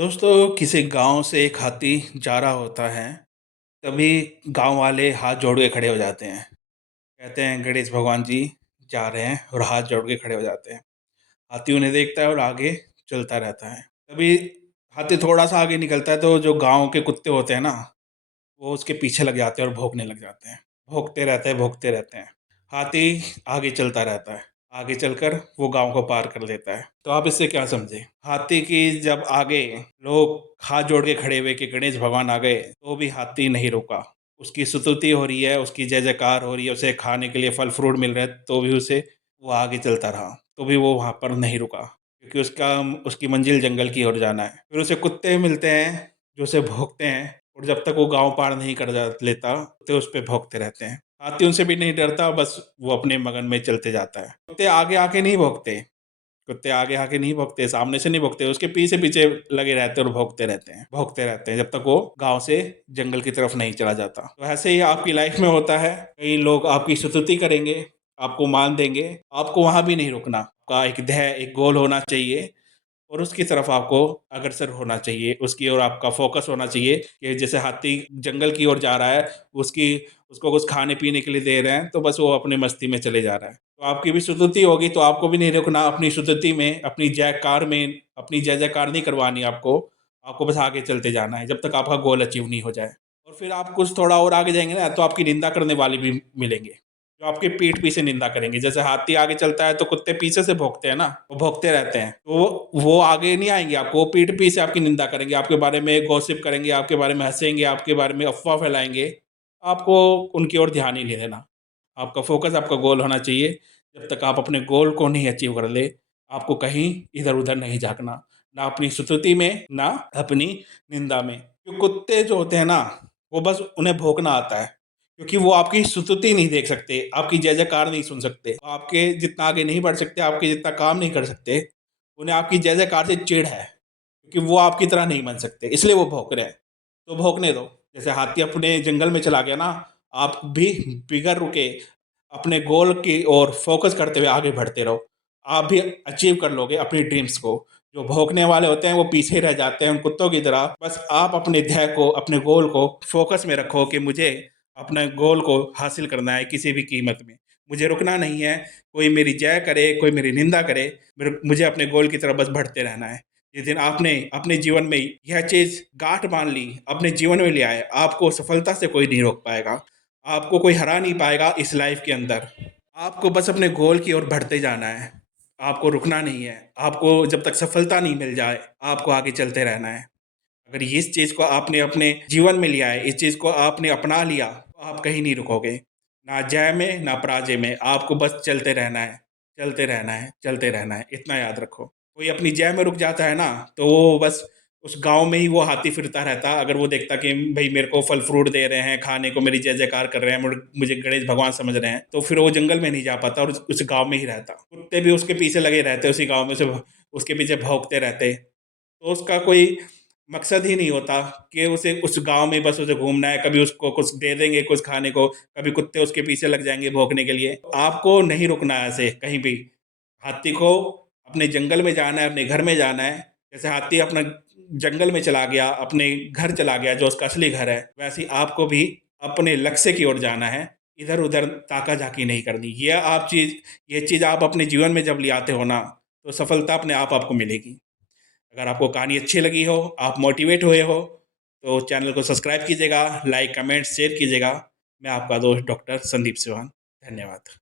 दोस्तों, किसी गांव से एक हाथी जा रहा होता है। तभी गांव वाले हाथ जोड़ के खड़े हो जाते हैं। कहते हैं गणेश भगवान जी जा रहे हैं, और हाथ जोड़ के खड़े हो जाते हैं। हाथी उन्हें देखता है और आगे चलता रहता है। तभी हाथी थोड़ा सा आगे निकलता है तो जो गांव के कुत्ते होते हैं ना, वो उसके पीछे लग जाते हैं और भौंकने लग जाते हैं। भौंकते रहते हैं, भौंकते रहते हैं। हाथी आगे चलता रहता है। आगे चलकर वो गांव को पार कर लेता है। तो आप इससे क्या समझे? हाथी की जब आगे लोग हाथ जोड़ के खड़े हुए कि गणेश भगवान आ गए, तो भी हाथी नहीं रुका। उसकी स्तुति हो रही है, उसकी जय जयकार हो रही है, उसे खाने के लिए फल फ्रूट मिल रहे हैं, तो भी उसे वो आगे चलता रहा। तो भी वो वहां पर नहीं रुका, क्योंकि उसकी मंजिल जंगल की ओर जाना है। फिर उसे कुत्ते मिलते हैं जो उसे भौंकते हैं, और जब तक वो गांव पार नहीं कर जा लेता, तो उस पे भौंकते रहते हैं। हाथी उनसे भी नहीं डरता, बस वो अपने मगन में चलते जाता है। कुत्ते आगे आके नहीं भौंकते। कुत्ते आगे आके नहीं भौंकते, सामने से नहीं भौंकते, उसके पीछे पीछे लगे रहते हैं और भौंकते रहते हैं जब तक वो गांव से जंगल की तरफ नहीं चला जाता। तो ऐसे ही आपकी लाइफ में होता है। कई लोग आपकी स्तुति करेंगे, आपको मान देंगे। आपको वहां भी नहीं रुकना। आपका एक ध्येय, एक गोल होना चाहिए, और उसकी तरफ आपको अग्रसर होना चाहिए। उसकी ओर आपका फोकस होना चाहिए कि जैसे हाथी जंगल की ओर जा रहा है, उसकी उसको कुछ खाने पीने के लिए दे रहे हैं, तो बस वो अपने मस्ती में चले जा रहा है। तो आपकी भी स्तुति होगी, तो आपको भी नहीं रुकना अपनी स्तुति में, अपनी जयकार में। अपनी जय जयकार नहीं करवानी आपको। आपको बस आगे चलते जाना है जब तक आपका गोल अचीव नहीं हो जाए। और फिर आप कुछ थोड़ा और आगे जाएंगे ना, तो आपकी निंदा करने वाले भी मिलेंगे, जो आपके पीठ पीछे निंदा करेंगे। जैसे हाथी आगे चलता है तो कुत्ते पीछे से भौंकते हैं ना, वो भौंकते रहते हैं, तो वो आगे नहीं आएंगे आपको। वो पीठ पीछे आपकी निंदा करेंगे, आपके बारे में गॉसिप करेंगे, आपके बारे में हंसेंगे, आपके बारे में अफवाह फैलाएंगे। आपको उनकी ओर ध्यान ही नहीं देना। आपका फोकस, आपका गोल होना चाहिए। जब तक आप अपने गोल को नहीं अचीव कर ले, आपको कहीं इधर उधर नहीं झांकना, ना अपनी स्तुति में, ना अपनी निंदा में। क्योंकि कुत्ते जो होते हैं ना, वो बस उन्हें भौंकना आता है, क्योंकि वो आपकी स्तुति नहीं देख सकते, आपकी जय जयकार नहीं सुन सकते, आपके जितना आगे नहीं बढ़ सकते, आपके जितना काम नहीं कर सकते। उन्हें आपकी जय जयकार से चिढ़ है, क्योंकि वो आपकी तरह नहीं बन सकते, इसलिए वो भौंक रहे हैं। तो भौंकने दो। जैसे हाथी अपने जंगल में चला गया ना, आप भी बिगर रुके अपने गोल की ओर फोकस करते हुए आगे बढ़ते रहो। आप भी अचीव कर लोगे अपनी ड्रीम्स को। जो भौंकने वाले होते हैं वो पीछे ही रह जाते हैं उन कुत्तों की तरह। बस आप अपने ध्येय को, अपने गोल को फोकस में रखो कि मुझे अपने गोल को हासिल करना है किसी भी कीमत में। मुझे रुकना नहीं है। कोई मेरी जय करे, कोई मेरी निंदा करे, मुझे अपने गोल की तरफ बस बढ़ते रहना है। जिस दिन आपने अपने जीवन में यह चीज गांठ बांध ली, अपने जीवन में ले आए, आपको सफलता से कोई नहीं रोक पाएगा। आपको कोई हरा नहीं पाएगा इस लाइफ के अंदर। आपको बस अपने गोल की ओर बढ़ते जाना है। आपको रुकना नहीं है। आपको जब तक सफलता नहीं मिल जाए, आपको आगे चलते रहना है। अगर इस चीज़ को आपने अपने जीवन में लिया है, इस चीज़ को आपने अपना लिया, तो आप कहीं नहीं रुकोगे। ना जय में, ना पराजय में। आपको बस चलते रहना है, चलते रहना है, चलते रहना है, इतना याद रखो। कोई अपनी जय में रुक जाता है ना, तो वो बस उस गाँव में ही वो हाथी फिरता रहता। अगर वो देखता कि भई मेरे को फल फ्रूट दे रहे हैं, खाने को मेरी जय जयकार कर रहे हैं, मुझे गणेश भगवान समझ रहे हैं, तो फिर वो जंगल में नहीं जा पाता और उस गाँव में ही रहता। कुत्ते भी उसके पीछे लगे रहते, उसी गाँव में से उसके पीछे भौंकते रहते। तो उसका कोई मकसद ही नहीं होता कि उसे उस गाँव में बस उसे घूमना है। कभी उसको कुछ दे देंगे कुछ खाने को, कभी कुत्ते उसके पीछे लग जाएँगे भौंकने के लिए। आपको नहीं रुकना है ऐसे कहीं भी। हाथी को अपने जंगल में जाना है, अपने घर में जाना है। जैसे हाथी अपना जंगल में चला गया, अपने घर चला गया जो उसका असली घर है, वैसे ही आपको भी अपने लक्ष्य की ओर जाना है। इधर-उधर ताका-झाकी नहीं करनी। ये चीज़ आप अपने जीवन में जब ले आते हो ना, तो सफलता अपने आप आपको मिलेगी। अगर आपको कहानी अच्छी लगी हो, आप मोटिवेट हुए हो, तो चैनल को सब्सक्राइब कीजिएगा, लाइक, कमेंट, शेयर कीजिएगा। मैं आपका दोस्त डॉक्टर संदीप सिवान। धन्यवाद।